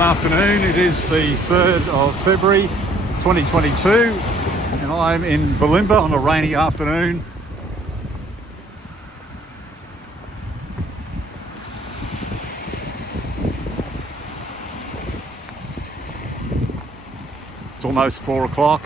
Good afternoon. It is the 3rd of February 2022 and I'm in Bulimba on a rainy afternoon. It's almost 4 o'clock.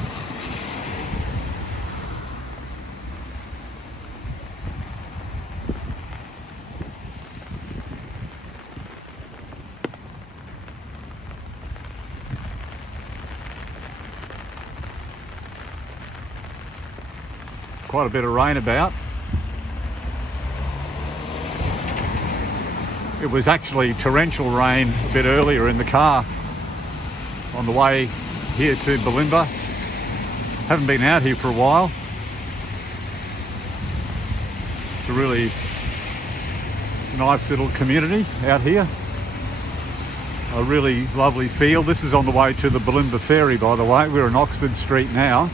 Quite a bit of rain about. It was actually torrential rain a bit earlier in the car on the way here to Bulimba. Haven't been out here for a while. It's a really nice little community out here. A really lovely feel. This is on the way to the Bulimba ferry, by the way. We're in Oxford Street now.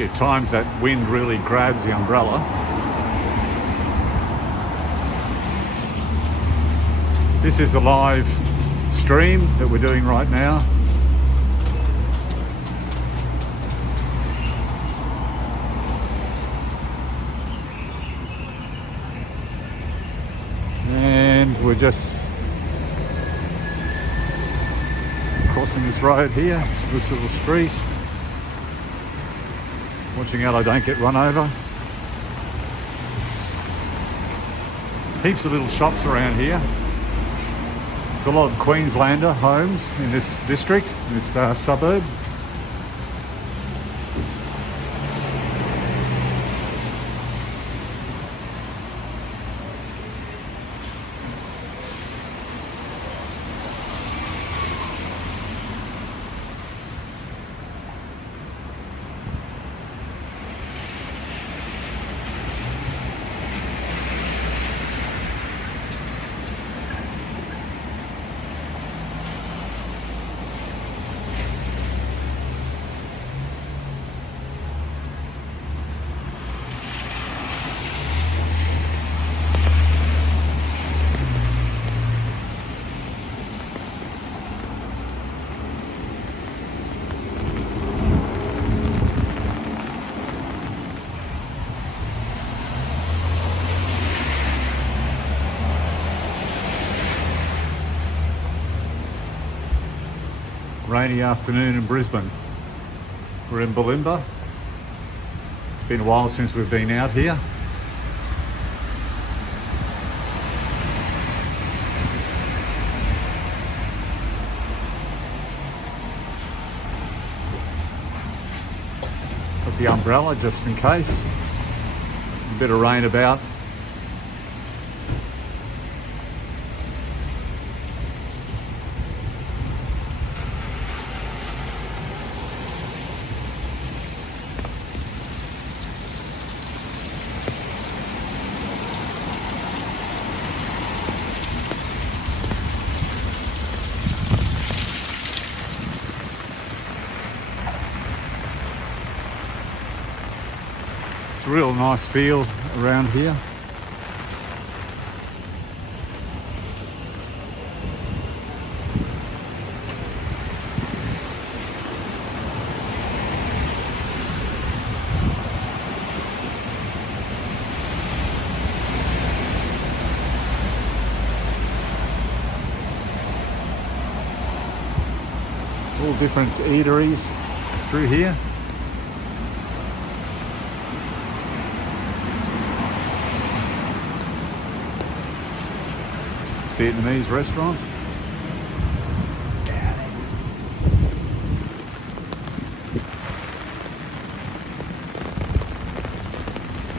At times that wind really grabs the umbrella. This is a live stream that we're doing right now. And we're just crossing this road here, this little street. Watching out I don't get run over. Heaps of little shops around here. There's a lot of Queenslander homes in this district, in this suburb. Rainy afternoon in Brisbane. We're in Bulimba. It's been a while since we've been out here. Got the umbrella just in case. A bit of rain about. It's a real nice feel around here. All different eateries through here. Vietnamese restaurant.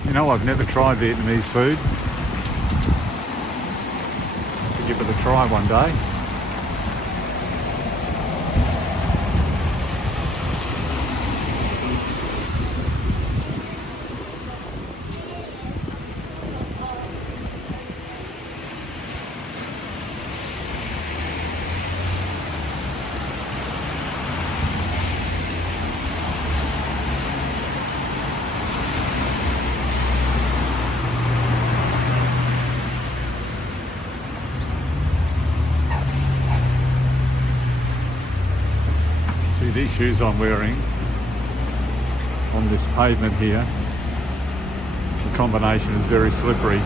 You know, I've never tried Vietnamese food. I'll give it a try one day. these shoes I'm wearing on this pavement here, the combination is very slippery.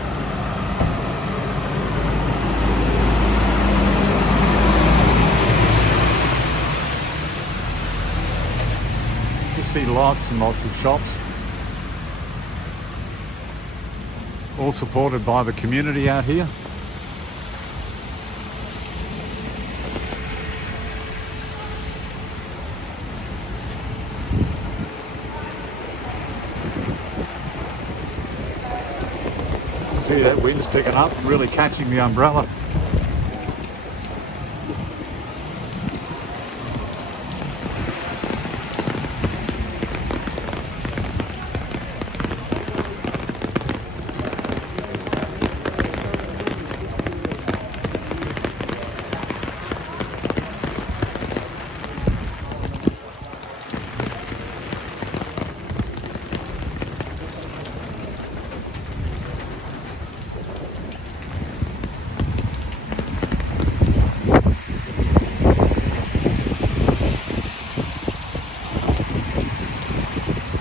You see lots and lots of shops, all supported by the community out here. See, that wind's picking up, really catching the umbrella.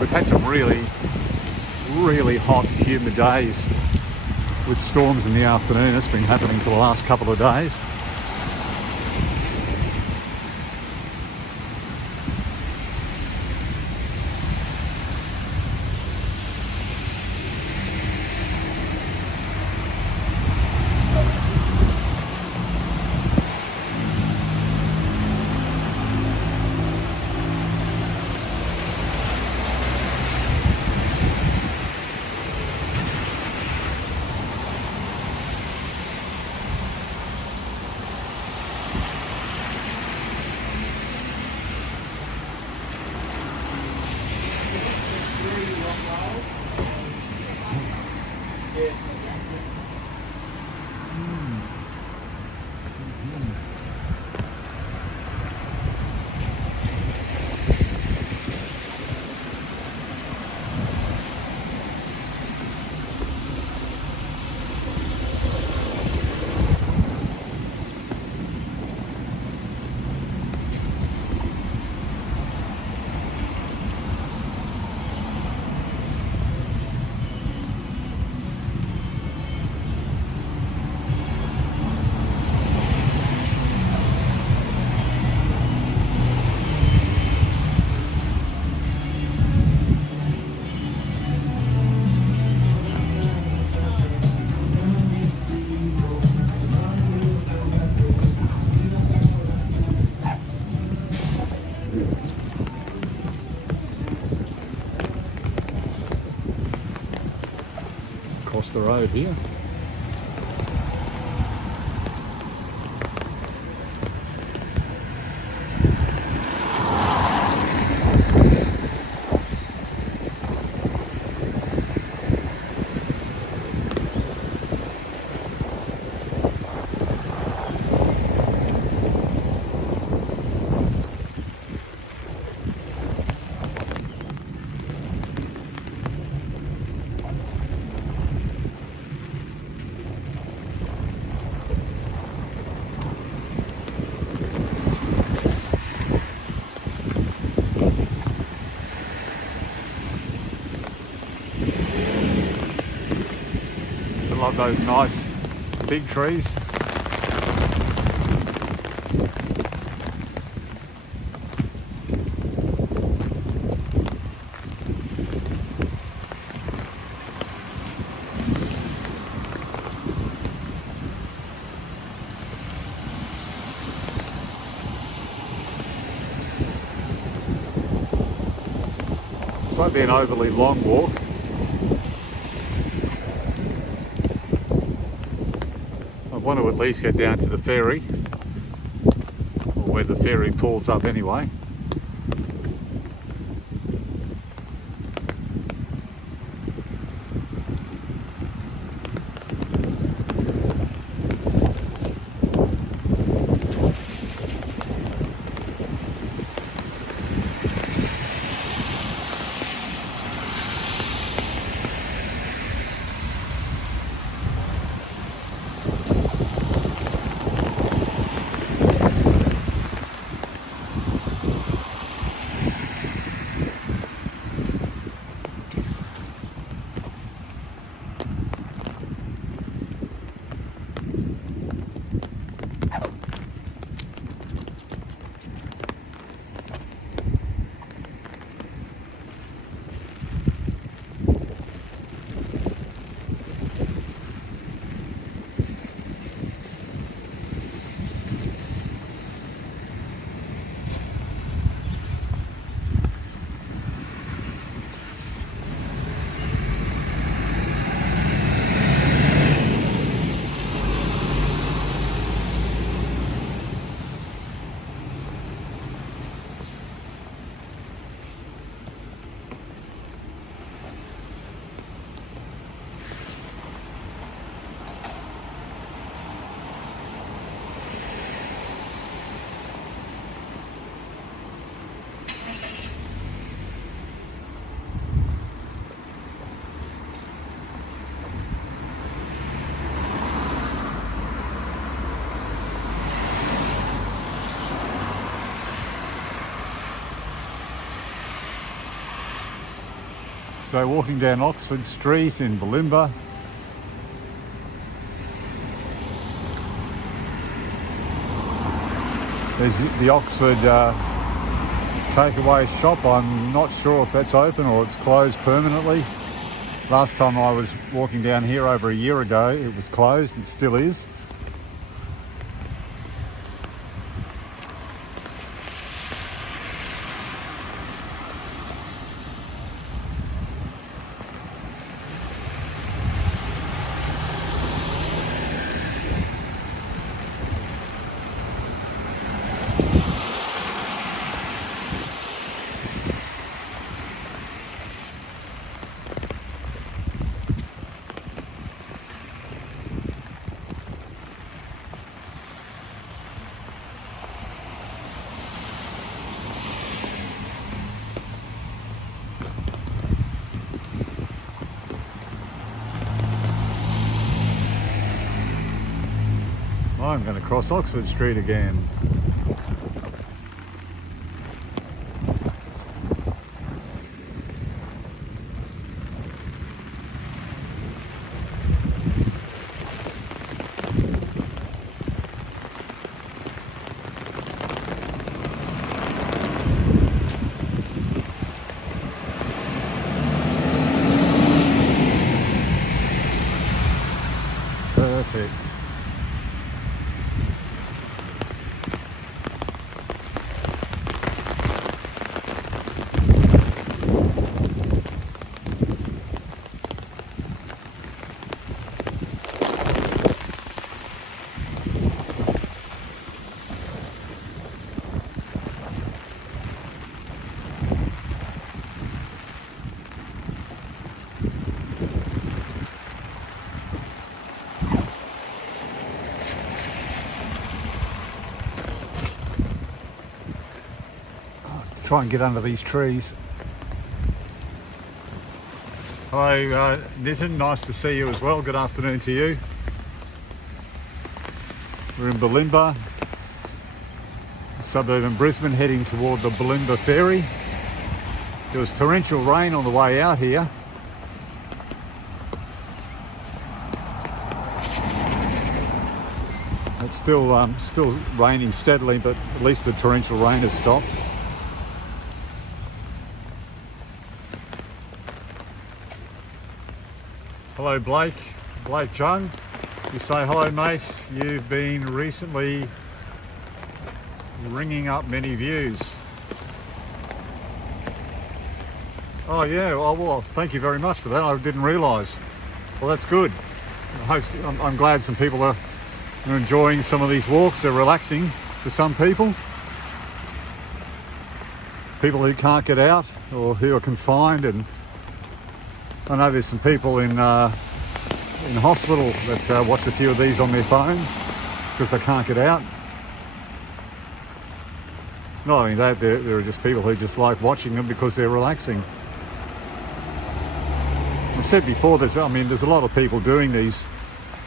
We've had some really hot, humid days with storms in the afternoon. It's been happening for the last couple of days. Across the road here. I love those nice fig trees. Won't be an overly long walk. I want to at least get down to the ferry, or where the ferry pulls up anyway. So walking down Oxford Street in Bulimba. There's the Oxford takeaway shop. I'm not sure if that's open or it's closed permanently. Last time I was walking down here over a year ago, it was closed. It still is. I'm going to cross Oxford Street again. Perfect. Try and get under these trees. Hello, Nitin, nice to see you as well. Good afternoon to you. We're in Bulimba, a suburb in Brisbane, heading toward the Bulimba ferry. There was torrential rain on the way out here. It's still raining steadily, but at least the torrential rain has stopped. Hello Blake Jung. You say hello mate, you've been recently ringing up many views. Oh yeah, oh, well thank you very much for that, I didn't realise. Well that's good. I'm glad some people are enjoying some of these walks. They're relaxing for some people. People who can't get out or who are confined, and I know there's some people in hospital that watch a few of these on their phones because they can't get out. Not only that, there are just people who just like watching them because they're relaxing. I've said before, there's a lot of people doing these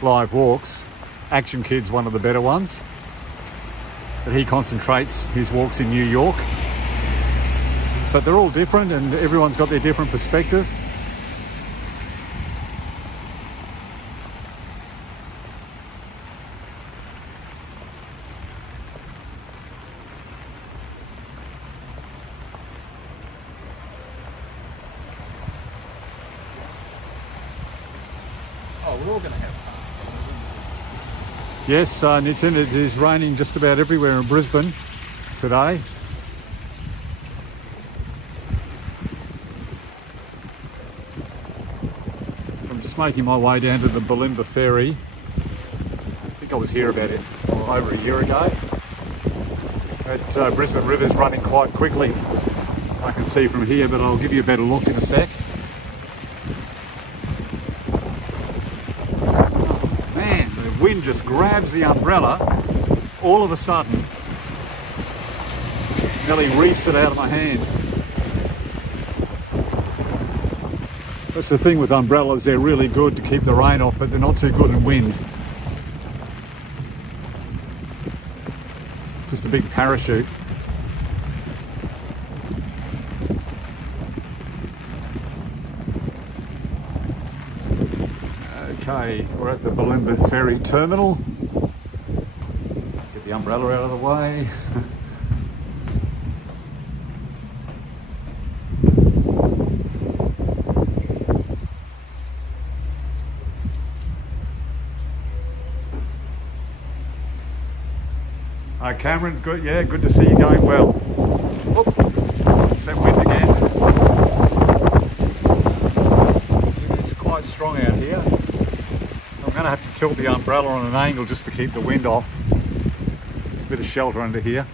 live walks. Action Kid's one of the better ones, but he concentrates his walks in New York. But they're all different and everyone's got their different perspective. We're all going to have fun. Yes, Nitin, it is raining just about everywhere in Brisbane today. I'm just making my way down to the Bulimba ferry. I think I was here about over a year ago. That Brisbane River's running quite quickly. I can see from here, but I'll give you a better look in a sec. Wind just grabs the umbrella all of a sudden, nearly reefs it out of my hand. That's the thing with umbrellas, they're really good to keep the rain off, but they're not too good in wind. Just a big parachute. Okay, we're at the Bulimba ferry terminal. Get the umbrella out of the way. Cameron, good, yeah, good to see you going well. Oh, it's that wind again. It's quite strong out here. I'm going to have to tilt the umbrella on an angle just to keep the wind off. There's a bit of shelter under here.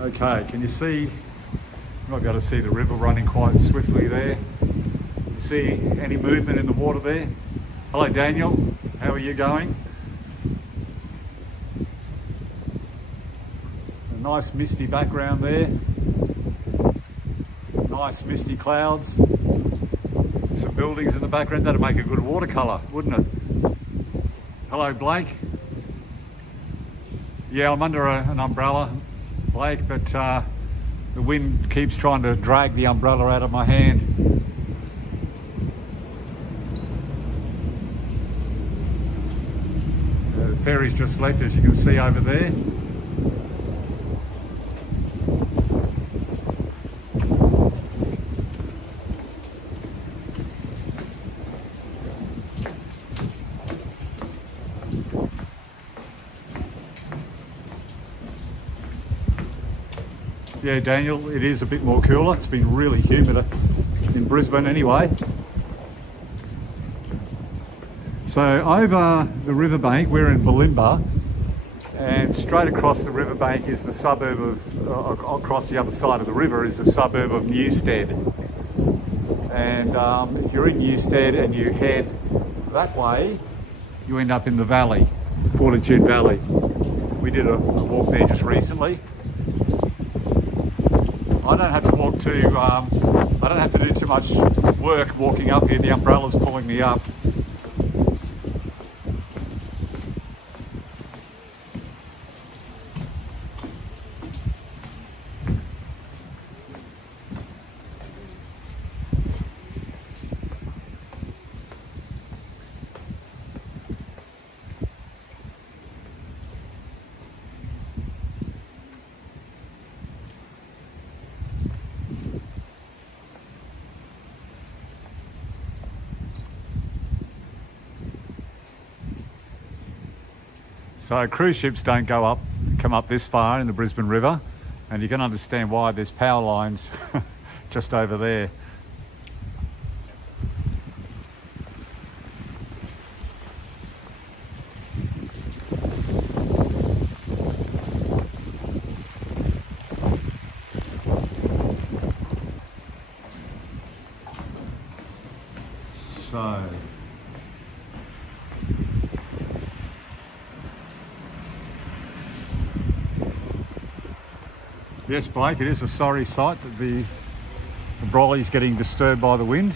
Okay, can you see? You might be able to see the river running quite swiftly there. You see any movement in the water there? Hello Daniel, how are you going? A nice misty background there. Nice misty clouds. Some buildings in the background. That'd make a good watercolour, wouldn't it? Hello Blake. Yeah, I'm under an umbrella, Blake, but the wind keeps trying to drag the umbrella out of my hand. The ferry's just left, as you can see over there. Yeah, Daniel, it is a bit more cooler. It's been really humid in Brisbane anyway. So over the riverbank, we're in Bulimba, and straight across the riverbank is the suburb of, across the other side of the river is the suburb of Newstead. And if you're in Newstead and you head that way, you end up in the valley, Fortitude Valley. We did a walk there just recently. I don't have to walk too, I don't have to do too much work walking up here. The umbrella's pulling me up. So cruise ships don't come up this far in the Brisbane River, and you can understand why there's power lines just over there. So yes, Blake, it is a sorry sight that the brolly's getting disturbed by the wind.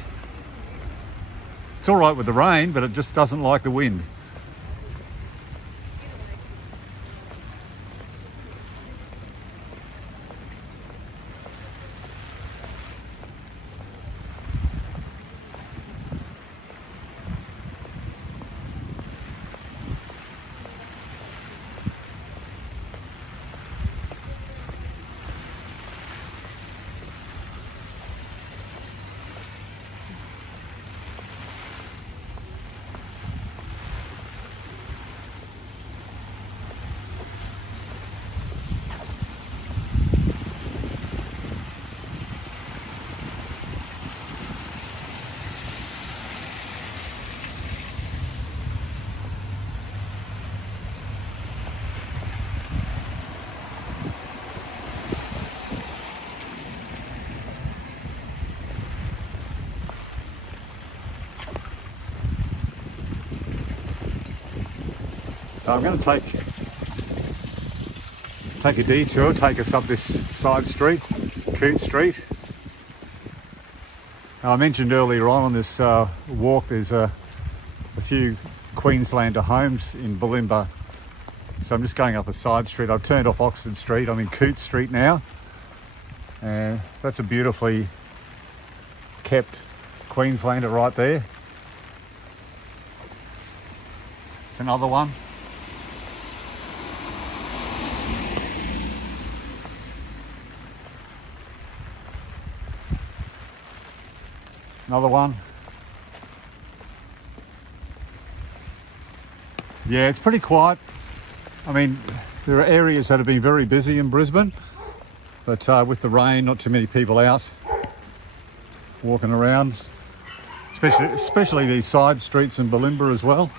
It's all right with the rain, but it just doesn't like the wind. So I'm going to take a detour, take us up this side street, Coote Street. I mentioned earlier on this walk, there's a few Queenslander homes in Bulimba So I'm just going up a side street. I've turned off Oxford Street. I'm in Coote Street now. And that's a beautifully kept Queenslander right there. It's another one. Another one. Yeah, it's pretty quiet. I mean, there are areas that have been very busy in Brisbane, but with the rain, not too many people out walking around, especially these side streets in Bulimba as well.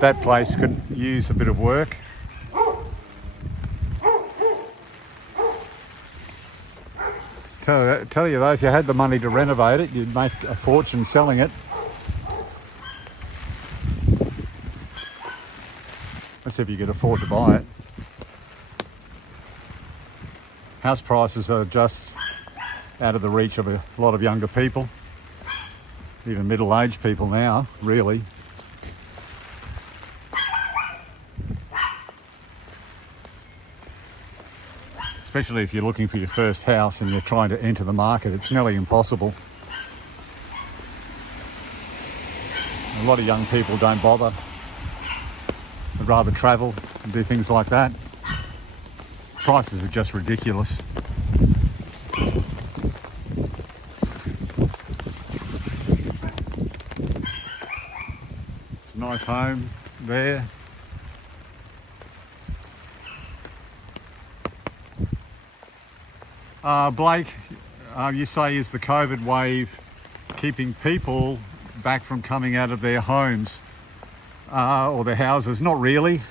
That place could use a bit of work. Tell you though, if you had the money to renovate it, you'd make a fortune selling it. That's if you could afford to buy it. House prices are just out of the reach of a lot of younger people, even middle-aged people now, really. Especially if you're looking for your first house and you're trying to enter the market, it's nearly impossible. A lot of young people don't bother. They'd rather travel and do things like that. Prices are just ridiculous. It's a nice home there. Blake, you say, is the COVID wave keeping people back from coming out of their homes or their houses? Not really.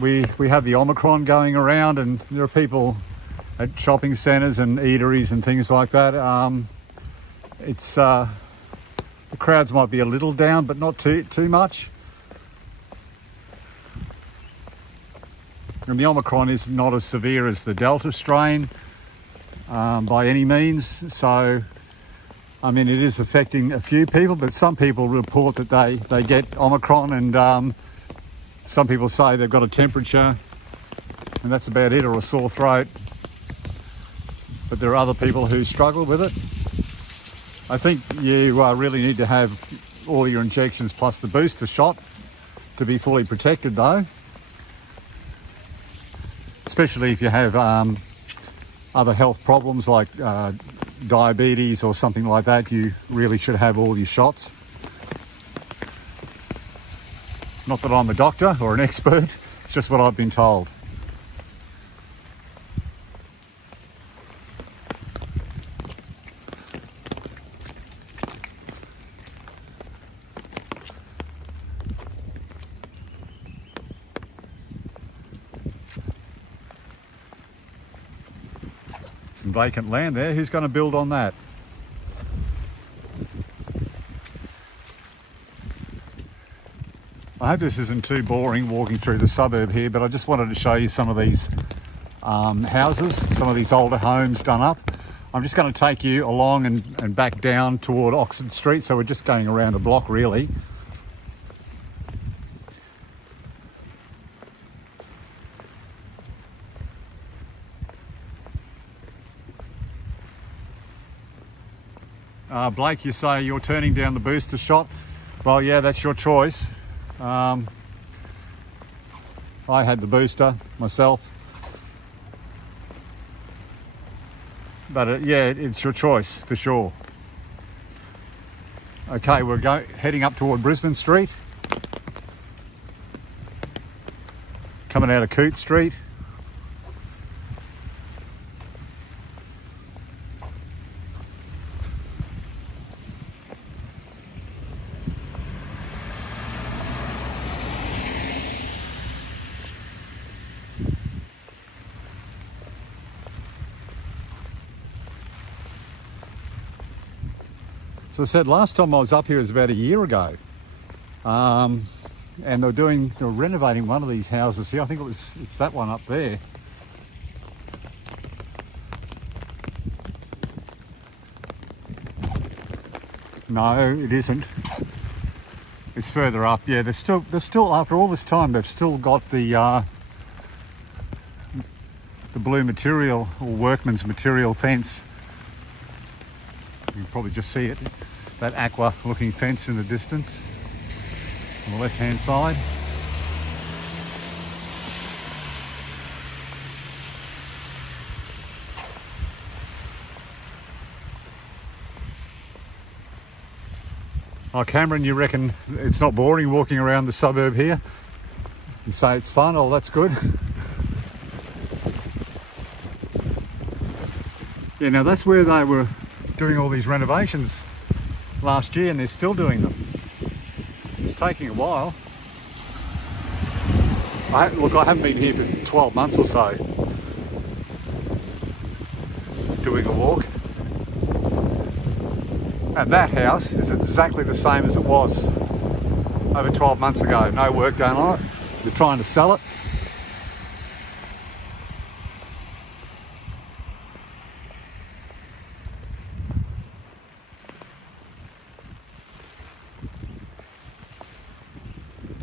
We have the Omicron going around, and there are people at shopping centres and eateries and things like that. The crowds might be a little down, but not too much. And the Omicron is not as severe as the Delta strain by any means. So, I mean, it is affecting a few people, but some people report that they get Omicron, and some people say they've got a temperature, and that's about it, or a sore throat. But there are other people who struggle with it. I think you really need to have all your injections plus the booster shot to be fully protected though. Especially if you have other health problems like diabetes or something like that, you really should have all your shots. Not that I'm a doctor or an expert, it's just what I've been told. Some vacant land there. Who's going to build on that? I hope this isn't too boring walking through the suburb here, but I just wanted to show you some of these houses, some of these older homes done up. I'm just going to take you along and back down toward Oxford Street, so we're just going around a block really. Blake, you say you're turning down the booster shot. Well, yeah, that's your choice. I had the booster myself. But yeah, it's your choice for sure. Okay, we're heading up toward Brisbane Street. Coming out of Coote Street. So I said last time I was up here was about a year ago, and they were renovating one of these houses here. I think it's that one up there. No, it isn't. It's further up. Yeah, they're still after all this time, they've still got the blue material or workman's material fence. You can probably just see it, that aqua looking fence in the distance on the left hand side. Oh, Cameron, you reckon it's not boring walking around the suburb here? You say it's fun? Oh, that's good. Yeah, now that's where they were doing all these renovations last year, and they're still doing them. It's taking a while. Look, I haven't been here for 12 months or so doing a walk. And that house is exactly the same as it was over 12 months ago. No work done on it. They're trying to sell it.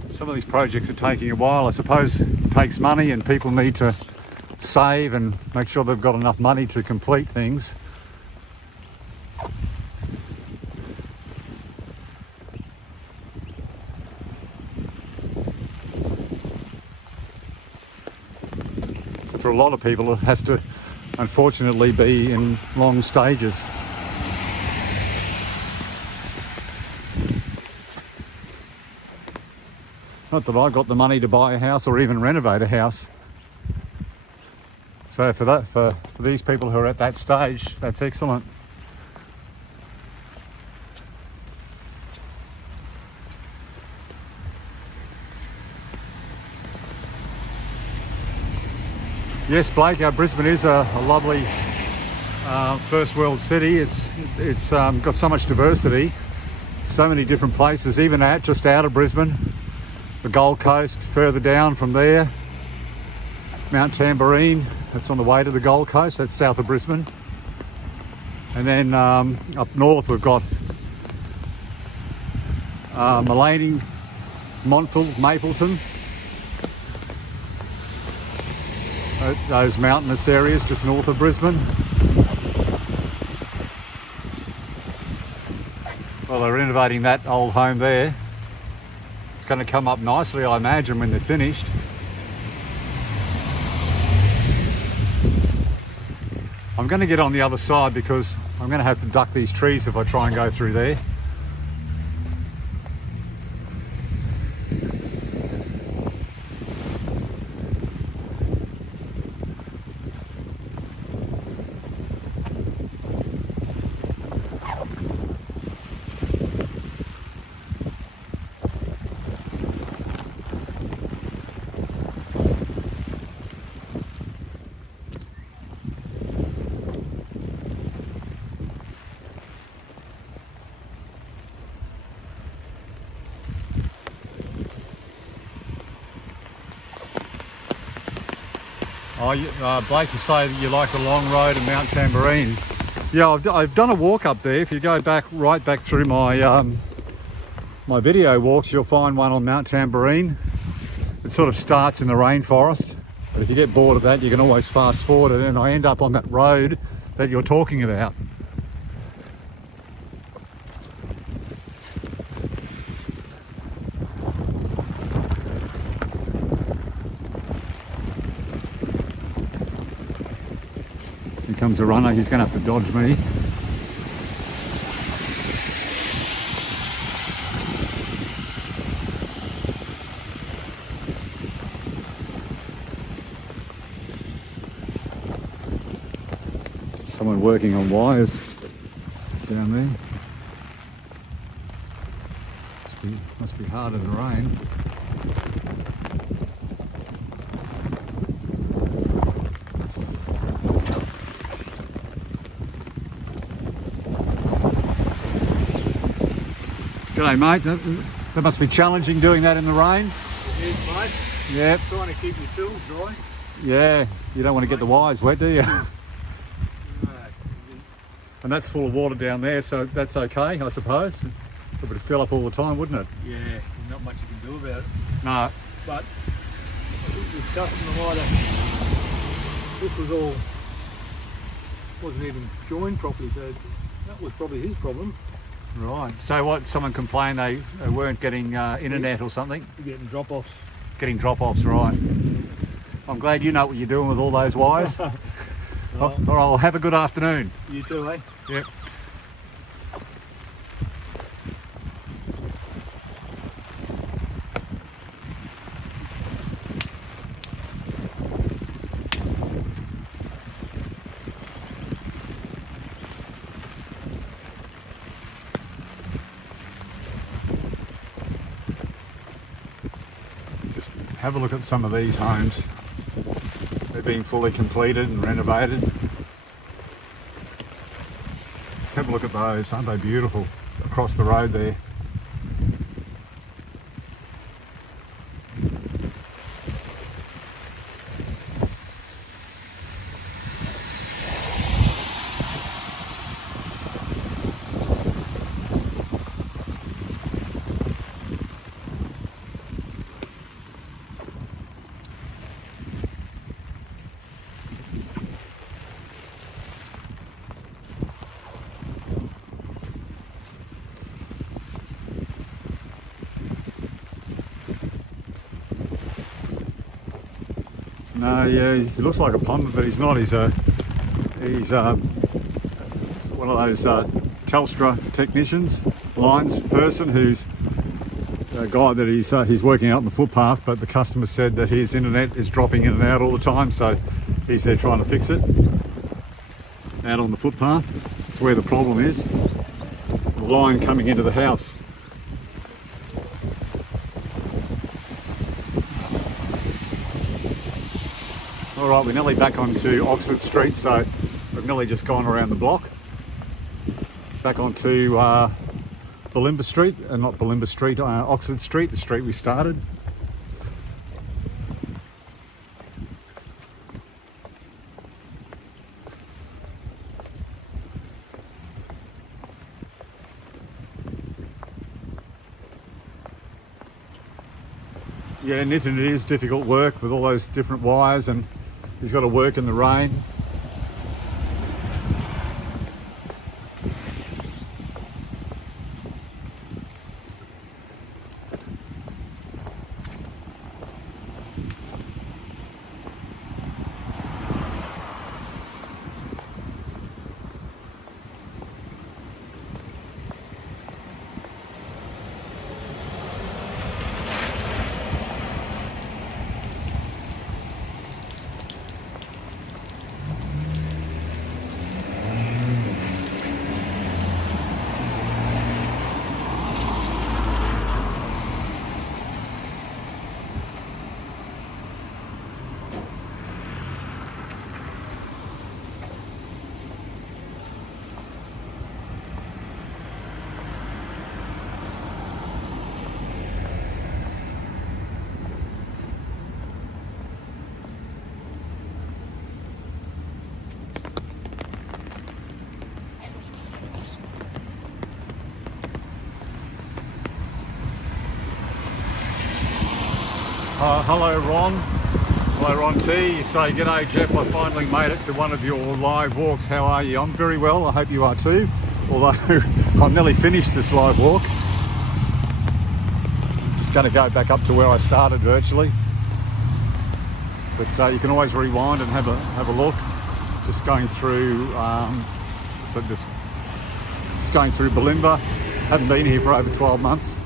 Some of these projects are taking a while. I suppose it takes money and people need to save and make sure they've got enough money to complete things. So for a lot of people it has to unfortunately be in long stages. Not that I've got the money to buy a house or even renovate a house. So for these people who are at that stage, that's excellent. Yes, Blake, Brisbane is a lovely first world city. It's got so much diversity, so many different places, even just out of Brisbane. The Gold Coast, further down from there, Mount Tamborine, that's on the way to the Gold Coast, that's south of Brisbane. And then up north we've got Maleny, Montville, Mapleton, those mountainous areas just north of Brisbane. Well, they're renovating that old home there. It's going to come up nicely, I imagine, when they're finished. I'm going to get on the other side because I'm going to have to duck these trees if I try and go through there. Blake, you say that you like the long road of Mount Tamborine. Yeah, I've done a walk up there. If you go right back through my my video walks, you'll find one on Mount Tamborine. It sort of starts in the rainforest, but if you get bored of that, you can always fast forward it, and I end up on that road that you're talking about. Here comes a runner, he's going to have to dodge me. Someone working on wires down there. Must be hard in the rain. G'day mate, that must be challenging doing that in the rain. It is, mate. Yep. Trying to keep your tools dry. Yeah, you don't want to get the wires wet, do you? No. And that's full of water down there, so that's okay, I suppose. It would fill up all the time, wouldn't it? Yeah, not much you can do about it. No. But I think the stuff in the lighter, this wasn't even joined properly, so that was probably his problem. Right. So what, someone complained they weren't getting internet or something? You're getting drop-offs. Getting drop-offs, right. I'm glad you know what you're doing with all those wires. Right. All right, well, have a good afternoon. You too, eh? Yep. Just have a look at some of these homes. They're being fully completed and renovated. Just have a look at those, aren't they beautiful? Across the road there. No, yeah, he looks like a plumber, but he's not. He's one of those Telstra technicians, lines person, who's a guy that he's working out on the footpath, but the customer said that his internet is dropping in and out all the time, so he's there trying to fix it out on the footpath. That's where the problem is. The line coming into the house. All right, we're nearly back onto Oxford Street, so we've nearly just gone around the block. Back onto Bulimba Street, not Bulimba Street, Oxford Street, the street we started. Yeah, knitting it is difficult work with all those different wires, and he's got to work in the rain. Hello Ron. Hello Ron T. You say, "G'day Jeff, I finally made it to one of your live walks. How are you?" I'm very well, I hope you are too. Although I've nearly finished this live walk. Just going to go back up to where I started virtually. But you can always rewind and have a look. Just going through, just going through Bulimba. Haven't been here for over 12 months.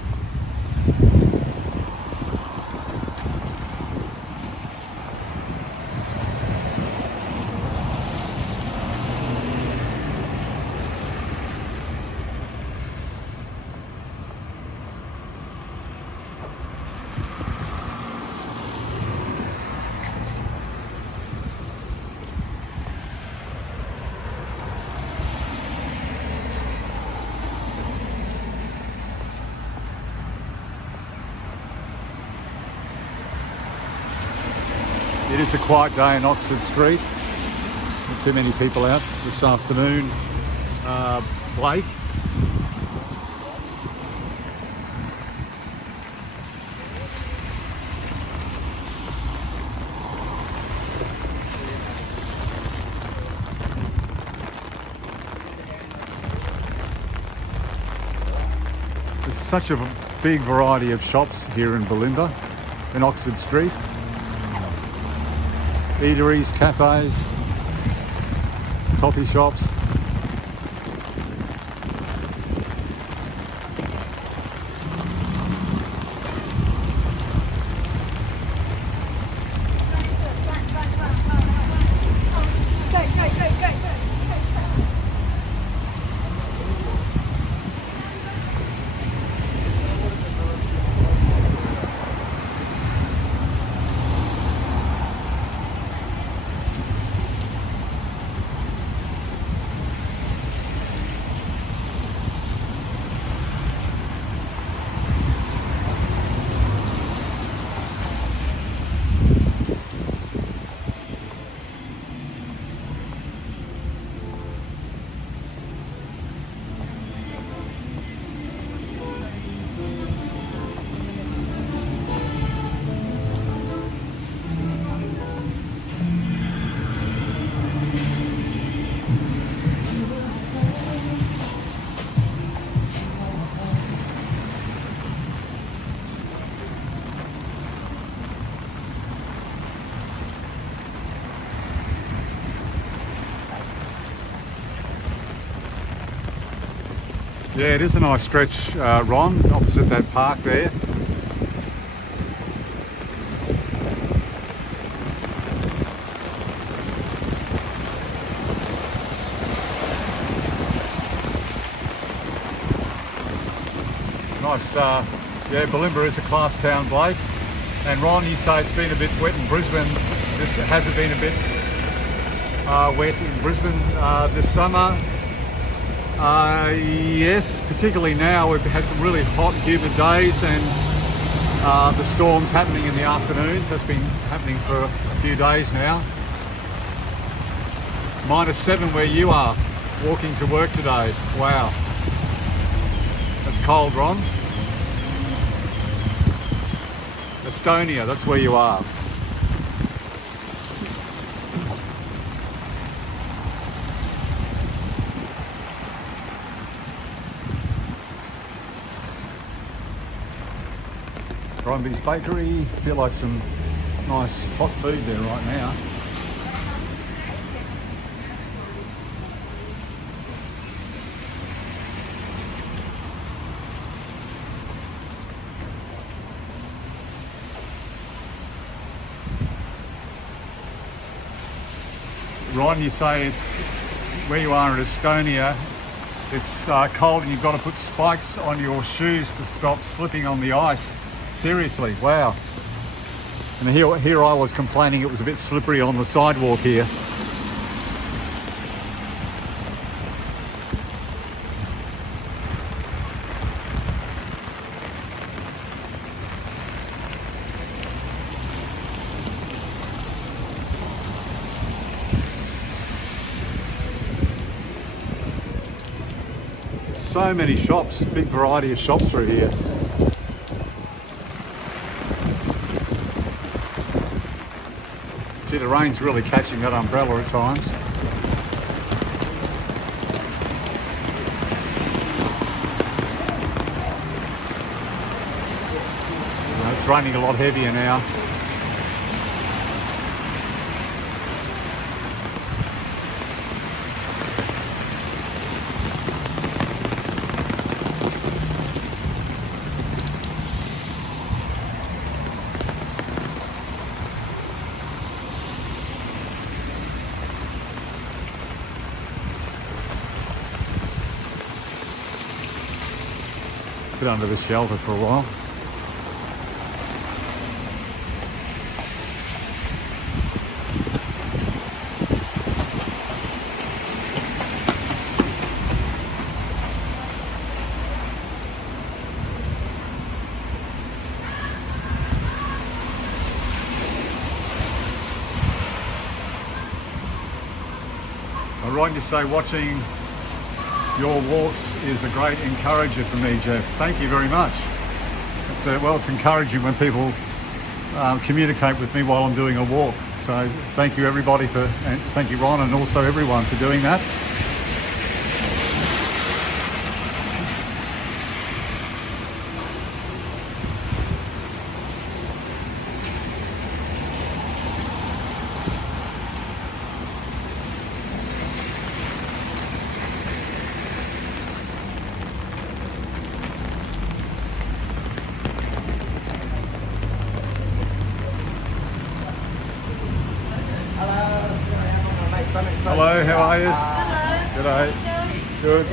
It is a quiet day in Oxford Street. Not too many people out this afternoon. Blake. There's such a big variety of shops here in Bulimba, in Oxford Street. Eateries, cafes, coffee shops. Yeah, it is a nice stretch, Ron, opposite that park there. Nice, yeah, Bulimba is a class town, Blake. And Ron, you say it's been a bit wet in Brisbane. Has it been a bit wet in Brisbane this summer? Yes, particularly now. We've had some really hot, humid days, and the storms happening in the afternoons. That's been happening for a few days now. -7 where you are, walking to work today. Wow. That's cold, Ron. Estonia, that's where you are. Bromby's Bakery, feel like some nice hot food there right now. Ron, you say it's where you are in Estonia, it's cold and you've got to put spikes on your shoes to stop slipping on the ice. Seriously, wow. And here I was complaining it was a bit slippery on the sidewalk here. So many shops, big variety of shops through here. Gee, the rain's really catching that umbrella at times. It's raining a lot heavier now. Bit under the shelter for a while. Ron, you say watching your walks is a great encourager for me, Jeff. Thank you very much. It's encouraging when people communicate with me while I'm doing a walk. So thank you everybody and thank you Ron and also everyone for doing that. Hello, how are you? Hello. G'day. Good.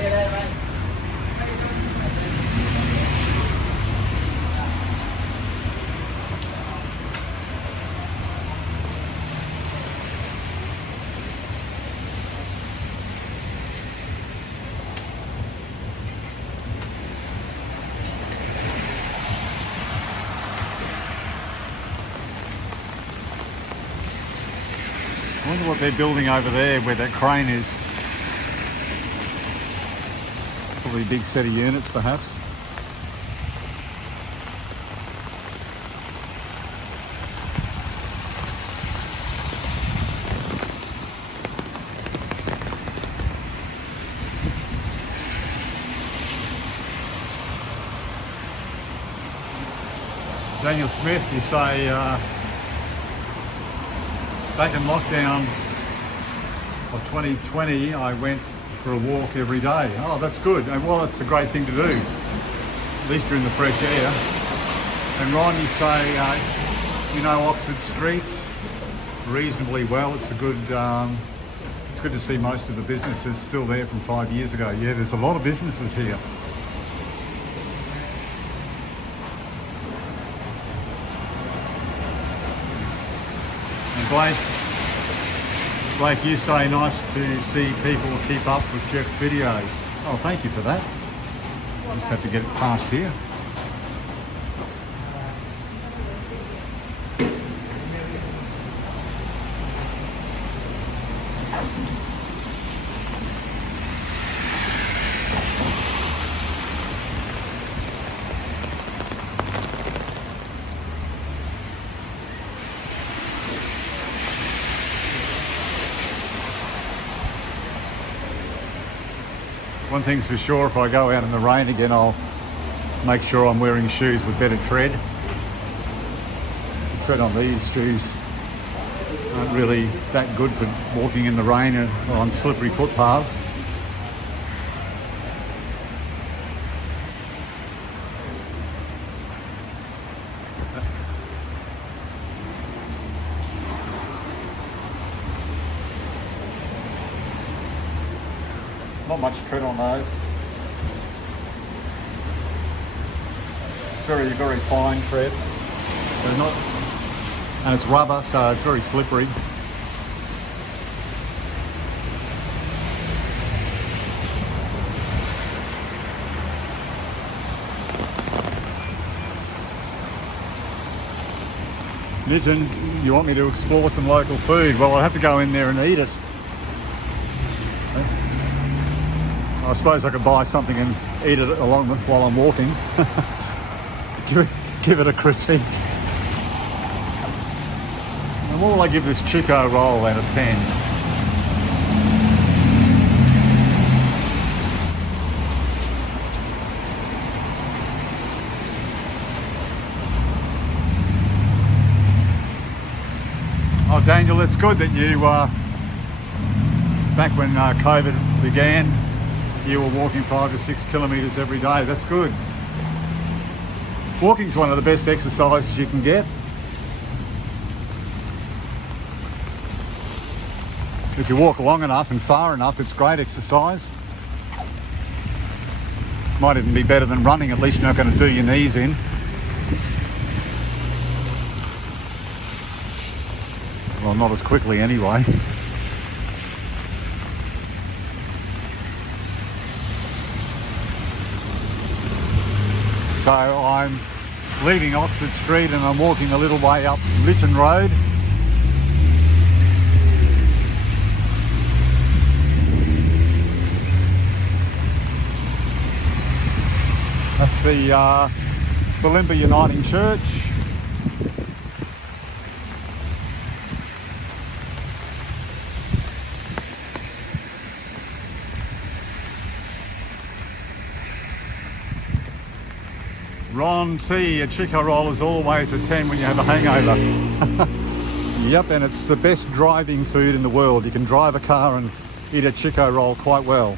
I wonder what they're building over there where that crane is. Probably a big set of units perhaps. Daniel Smith, you say back in lockdown of 2020, I went for a walk every day. Oh, that's good. And well, it's a great thing to do. At least you're in the fresh air. And Ron, you say you know Oxford Street reasonably well. It's good to see most of the businesses still there from 5 years ago. Yeah, there's a lot of businesses here. Blake, you say nice to see people keep up with Jeff's videos. Oh, thank you for that. Just have to get it past here. One thing's for sure, if I go out in the rain again, I'll make sure I'm wearing shoes with better tread. The tread on these shoes aren't really that good for walking in the rain or on slippery footpaths. Not much tread on those. Very, very fine tread. They're not, and it's rubber, so it's very slippery. Nitin, you want me to explore some local food? Well, I'll have to go in there and eat it. I suppose I could buy something and eat it along while I'm walking. give it a critique. And what will I give this Chico roll out of 10? Oh, Daniel, it's good that you, back when COVID began, you were walking 5 to 6 kilometres every day. That's good. Walking's one of the best exercises you can get. If you walk long enough and far enough, it's great exercise. Might even be better than running, at least you're not going to do your knees in. Well, not as quickly anyway. So I'm leaving Oxford Street and I'm walking a little way up Lytton Road. That's the Bulimba Uniting Church. Ron T, a Chico roll is always a 10 when you have a hangover. Yep, and it's the best driving food in the world. You can drive a car and eat a Chico roll quite well.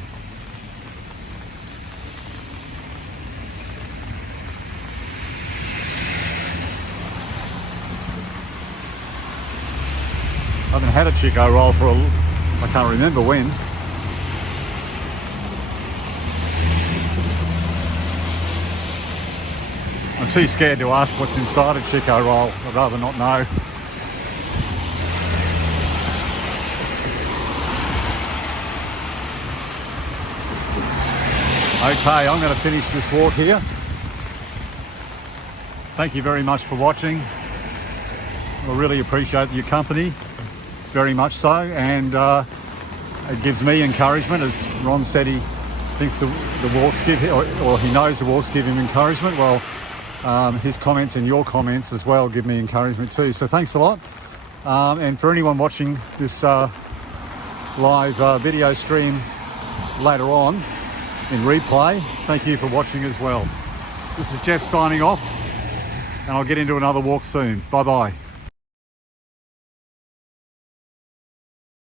I haven't had a Chico roll for I can't remember when. I'm too scared to ask what's inside a Chico roll. I'd rather not know. Okay, I'm going to finish this walk here. Thank you very much for watching. I really appreciate your company, very much so, and it gives me encouragement. As Ron said, he thinks the walks give him, or he knows the walks give him encouragement. Well, his comments and your comments as well give me encouragement too. So thanks a lot. And for anyone watching this live video stream later on in replay, thank you for watching as well. This is Jeff signing off, and I'll get into another walk soon. Bye bye.